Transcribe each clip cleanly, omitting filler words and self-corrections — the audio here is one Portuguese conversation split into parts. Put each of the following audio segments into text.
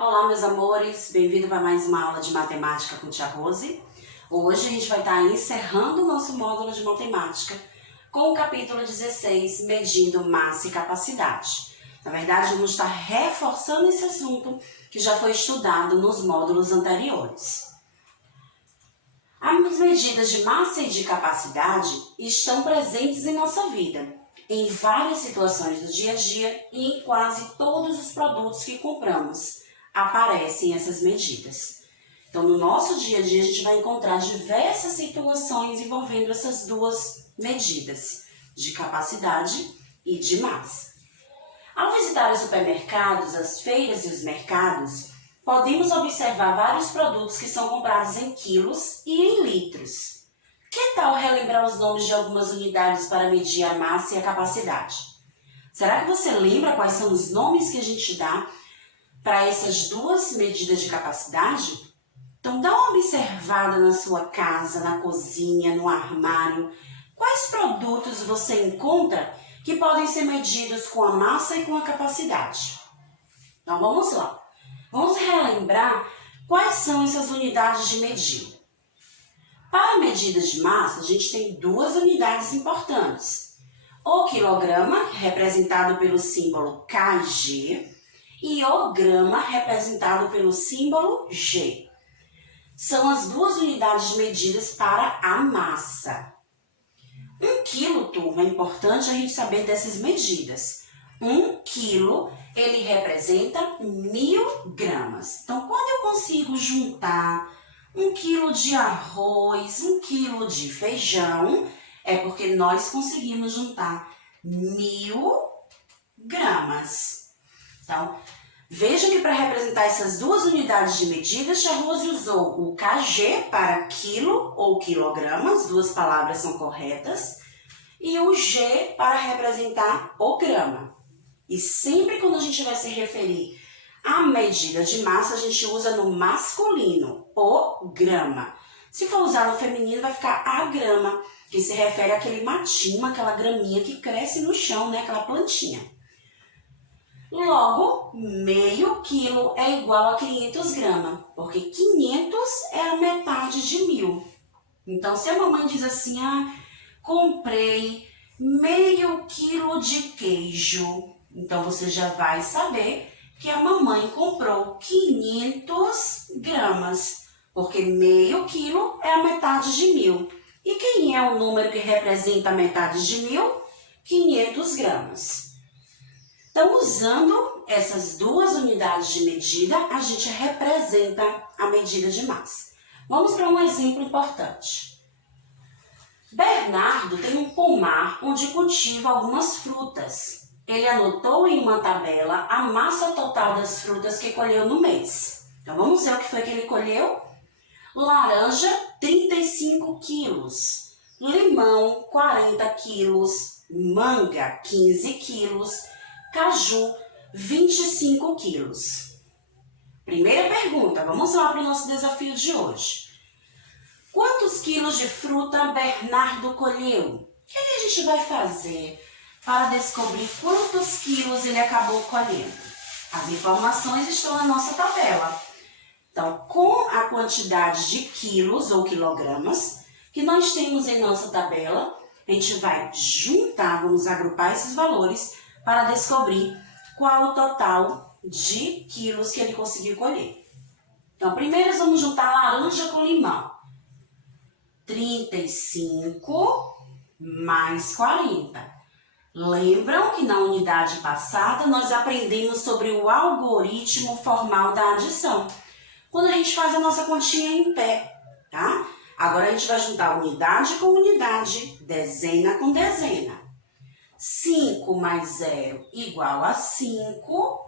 Olá, meus amores, bem-vindo para mais uma aula de matemática com Tia Rose. Hoje a gente vai estar encerrando o nosso módulo de matemática com o capítulo 16, medindo massa e capacidade. Na verdade, vamos estar reforçando esse assunto que já foi estudado nos módulos anteriores. As medidas de massa e de capacidade estão presentes em nossa vida, em várias situações do dia a dia e em quase todos os produtos que compramos aparecem essas medidas. Então, no nosso dia a dia, a gente vai encontrar diversas situações envolvendo essas duas medidas, de capacidade e de massa. Ao visitar os supermercados, as feiras e os mercados, podemos observar vários produtos que são comprados em quilos e em litros. Que tal relembrar os nomes de algumas unidades para medir a massa e a capacidade? Será que você lembra quais são os nomes que a gente dá para essas duas medidas de capacidade? Então dá uma observada na sua casa, na cozinha, no armário. Quais produtos você encontra que podem ser medidos com a massa e com a capacidade? Então vamos lá. Vamos relembrar quais são essas unidades de medida. Para medidas de massa, a gente tem duas unidades importantes. O quilograma, representado pelo símbolo kg, e o grama, representado pelo símbolo G. São as duas unidades de medidas para a massa. 1 quilo, turma, é importante a gente saber dessas medidas. 1 quilo, ele representa 1000 gramas. Então, quando eu consigo juntar 1 quilo de arroz, 1 quilo de feijão, é porque nós conseguimos juntar 1000 gramas. Então, vejam que para representar essas duas unidades de medida, Tia Rose usou o kg para quilo ou quilograma, as duas palavras são corretas, e o G para representar o grama. E sempre quando a gente vai se referir à medida de massa, a gente usa no masculino, o grama. Se for usar no feminino, vai ficar a grama, que se refere àquele matinho, aquela graminha que cresce no chão, né? Aquela plantinha. Logo, meio quilo é igual a 500 gramas, porque 500 é a metade de 1000. Então, se a mamãe diz assim, comprei meio quilo de queijo, então você já vai saber que a mamãe comprou 500 gramas, porque meio quilo é a metade de 1000. E quem é o número que representa a metade de 1000? 500 gramas. Então, usando essas duas unidades de medida, a gente representa a medida de massa. Vamos para um exemplo importante. Bernardo tem um pomar onde cultiva algumas frutas. Ele anotou em uma tabela a massa total das frutas que colheu no mês. Então, vamos ver o que foi que ele colheu? Laranja, 35 quilos. Limão, 40 quilos. Manga, 15 quilos. Caju, 25 quilos. Primeira pergunta, vamos lá para o nosso desafio de hoje. Quantos quilos de fruta Bernardo colheu? O que a gente vai fazer para descobrir quantos quilos ele acabou colhendo? As informações estão na nossa tabela. Então, com a quantidade de quilos ou quilogramas que nós temos em nossa tabela, a gente vai juntar, vamos agrupar esses valores para descobrir qual o total de quilos que ele conseguiu colher. Então, primeiro vamos juntar laranja com limão. 35 mais 40. Lembram que na unidade passada nós aprendemos sobre o algoritmo formal da adição, quando a gente faz a nossa continha em pé, tá? Agora a gente vai juntar unidade com unidade, dezena com dezena. 5 mais 0 igual a 5,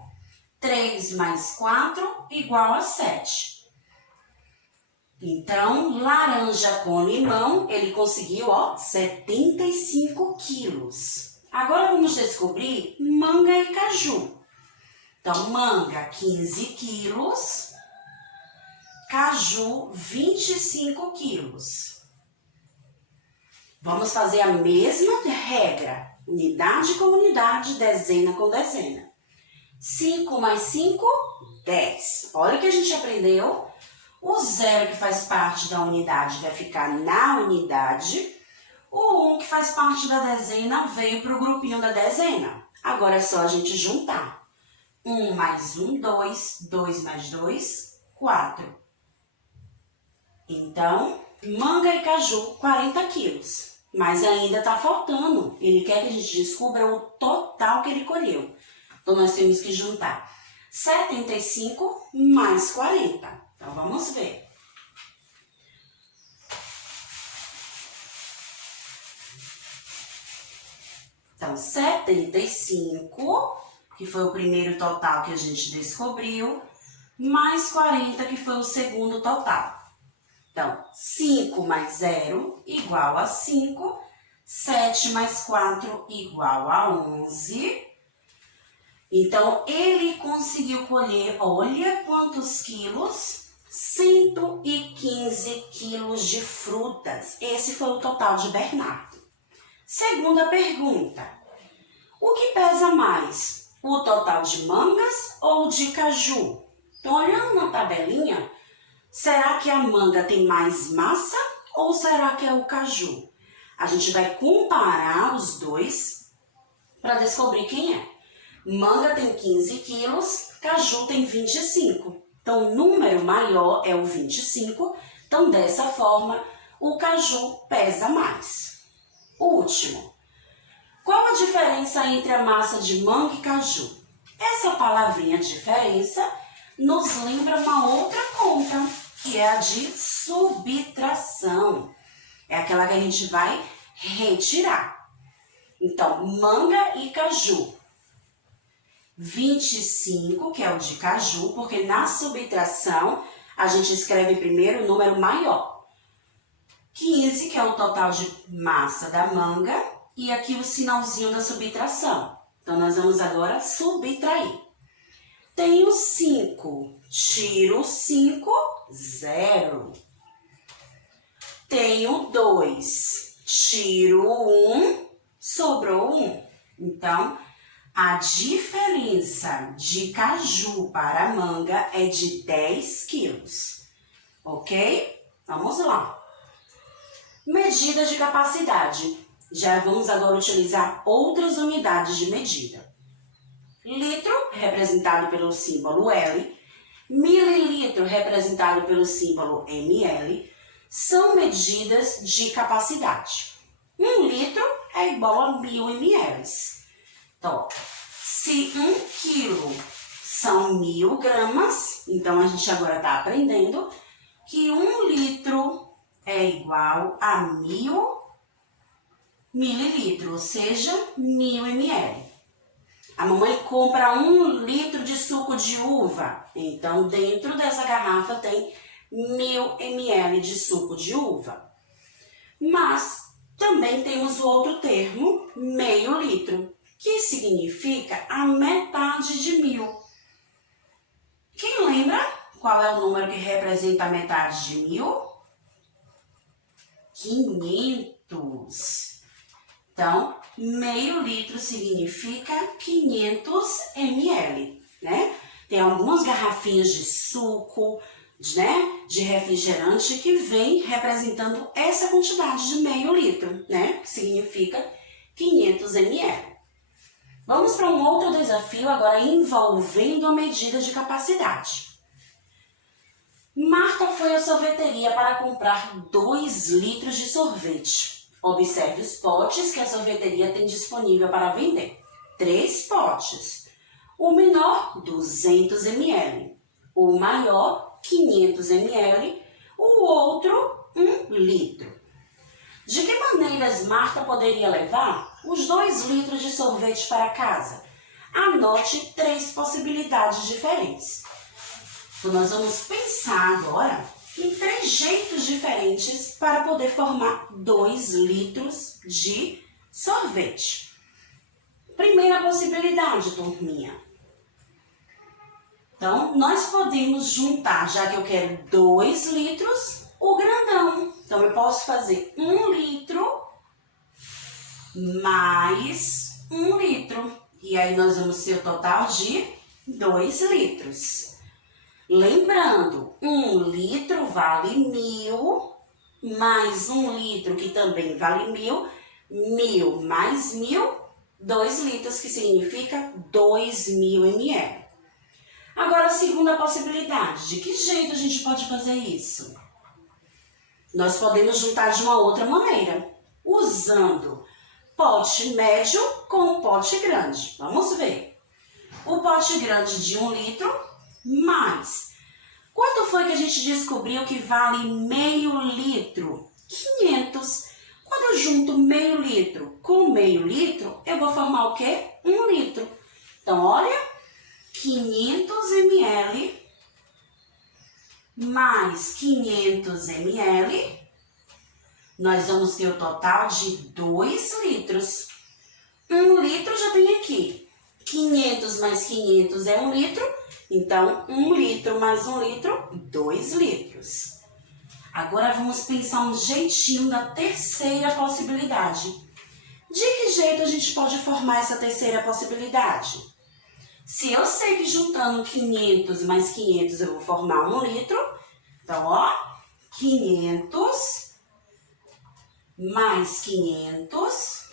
3 mais 4 igual a 7. Então, laranja com limão, ele conseguiu, 75 quilos. Agora vamos descobrir manga e caju. Então, manga, 15 quilos, caju, 25 quilos. Vamos fazer a mesma regra. Unidade com unidade, dezena com dezena. 5 mais 5, 10. Olha o que a gente aprendeu. O 0 que faz parte da unidade vai ficar na unidade. O 1 que faz parte da dezena veio para o grupinho da dezena. Agora é só a gente juntar. 1 mais 1, 2. 2 mais 2, 4. Então, manga e caju, 40 quilos. Mas ainda está faltando. Ele quer que a gente descubra o total que ele colheu. Então, nós temos que juntar 75 mais 40. Então, vamos ver. Então, 75, que foi o primeiro total que a gente descobriu, mais 40, que foi o segundo total. Então, 5 mais 0 igual a 5, 7 mais 4 igual a 11. Então, ele conseguiu colher, olha quantos quilos, 115 quilos de frutas. Esse foi o total de Bernardo. Segunda pergunta, o que pesa mais, o total de mangas ou de caju? Então, olhando na tabelinha, será que a manga tem mais massa ou será que é o caju? A gente vai comparar os dois para descobrir quem é. Manga tem 15 quilos, caju tem 25. Então, o número maior é o 25. Então, dessa forma, o caju pesa mais. Último. Qual a diferença entre a massa de manga e caju? Essa palavrinha diferença nos lembra uma outra conta, que é a de subtração. É aquela que a gente vai retirar. Então, manga e caju. 25, que é o de caju, porque na subtração a gente escreve primeiro o número maior. 15, que é o total de massa da manga, e aqui o sinalzinho da subtração. Então, nós vamos agora subtrair. Tenho 5, tiro 5, 0. Tenho 2, tiro 1, sobrou 1. Então, a diferença de caju para manga é de 10 quilos. Ok? Vamos lá. Medida de capacidade. Já vamos agora utilizar outras unidades de medida. Litro, representado pelo símbolo L, mililitro, representado pelo símbolo ML, são medidas de capacidade. 1 litro é igual a 1000 ml. Então, se 1 quilo são 1000 gramas, então a gente agora está aprendendo que 1 litro é igual a 1000 mililitros, ou seja, 1000 ml. A mamãe compra 1 litro de suco de uva, então dentro dessa garrafa tem 1000 ml de suco de uva. Mas também temos o outro termo, meio litro, que significa a metade de 1000. Quem lembra qual é o número que representa a metade de 1000? 500. Então, meio litro significa 500 ml, né? Tem algumas garrafinhas de suco, de refrigerante que vem representando essa quantidade de meio litro, né? Que significa 500 ml. Vamos para um outro desafio agora envolvendo a medida de capacidade. Marta foi à sorveteria para comprar 2 litros de sorvete. Observe os potes que a sorveteria tem disponível para vender. 3 potes. O menor, 200 ml. O maior, 500 ml. O outro, 1 litro. De que maneiras Marta poderia levar os 2 litros de sorvete para casa? Anote 3 possibilidades diferentes. Então, nós vamos pensar agora em 3 jeitos diferentes para poder formar 2 litros de sorvete. Primeira possibilidade, turminha. Então, nós podemos juntar, já que eu quero 2 litros, o grandão. Então, eu posso fazer 1 litro mais 1 litro. E aí, nós vamos ter o total de 2 litros. Lembrando, 1 litro vale 1.000, mais 1 litro que também vale 1.000, 1.000 mais 1.000, 2 litros, que significa 2.000 ml. Agora, a segunda possibilidade, de que jeito a gente pode fazer isso? Nós podemos juntar de uma outra maneira, usando pote médio com pote grande. Vamos ver. O pote grande de 1 litro, mais. Quanto foi que a gente descobriu que vale meio litro? 500. Quando eu junto meio litro com meio litro, eu vou formar o quê? 1 litro. Então, olha, 500 ml mais 500 ml, nós vamos ter o total de 2 litros. 1 litro já tem aqui. 500 mais 500 é 1 litro. Então, 1 litro mais 1 litro, 2 litros. Agora, vamos pensar um jeitinho da terceira possibilidade. De que jeito a gente pode formar essa terceira possibilidade? Se eu sei que juntando 500 mais 500 eu vou formar 1 litro, então, ó, 500 mais 500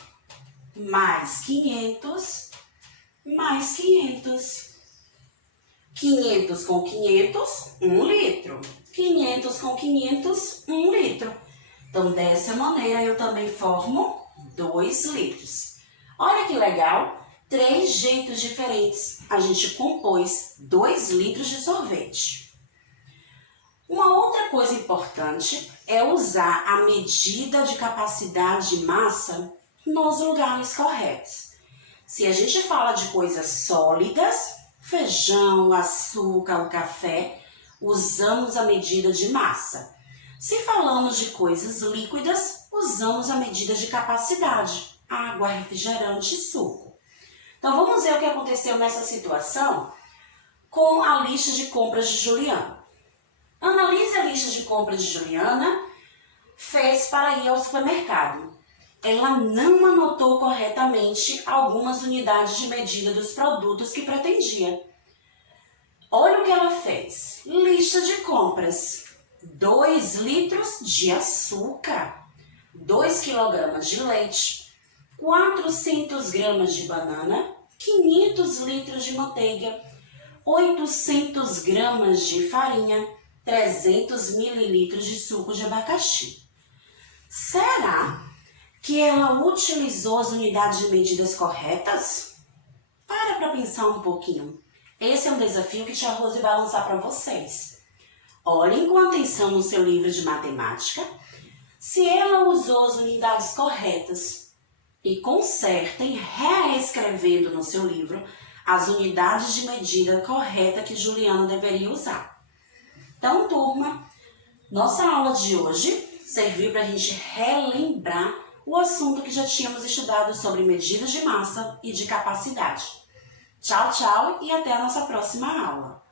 mais 500 mais 500. 500 com 500, 1 litro. 500 com 500, 1 litro. Então, dessa maneira, eu também formo 2 litros. Olha que legal! 3 jeitos diferentes. A gente compôs 2 litros de sorvete. Uma outra coisa importante é usar a medida de capacidade de massa nos lugares corretos. Se a gente fala de coisas sólidas, feijão, açúcar, o café, usamos a medida de massa. Se falamos de coisas líquidas, usamos a medida de capacidade, água, refrigerante e suco. Então, vamos ver o que aconteceu nessa situação com a lista de compras de Juliana. Analise a lista de compras de Juliana, fez para ir ao supermercado. Ela não anotou corretamente algumas unidades de medida dos produtos que pretendia. Olha o que ela fez. Lista de compras. 2 litros de açúcar, 2 kg de leite, 400 gramas de banana, 500 litros de manteiga, 800 gramas de farinha, 300 mililitros de suco de abacaxi. Será que ela utilizou as unidades de medidas corretas? Para pensar um pouquinho. Esse é um desafio que Tia Rose vai lançar para vocês. Olhem com atenção no seu livro de matemática se ela usou as unidades corretas e consertem reescrevendo no seu livro as unidades de medida correta que Juliana deveria usar. Então, turma, nossa aula de hoje serviu para a gente relembrar o assunto que já tínhamos estudado sobre medidas de massa e de capacidade. Tchau, tchau e até a nossa próxima aula.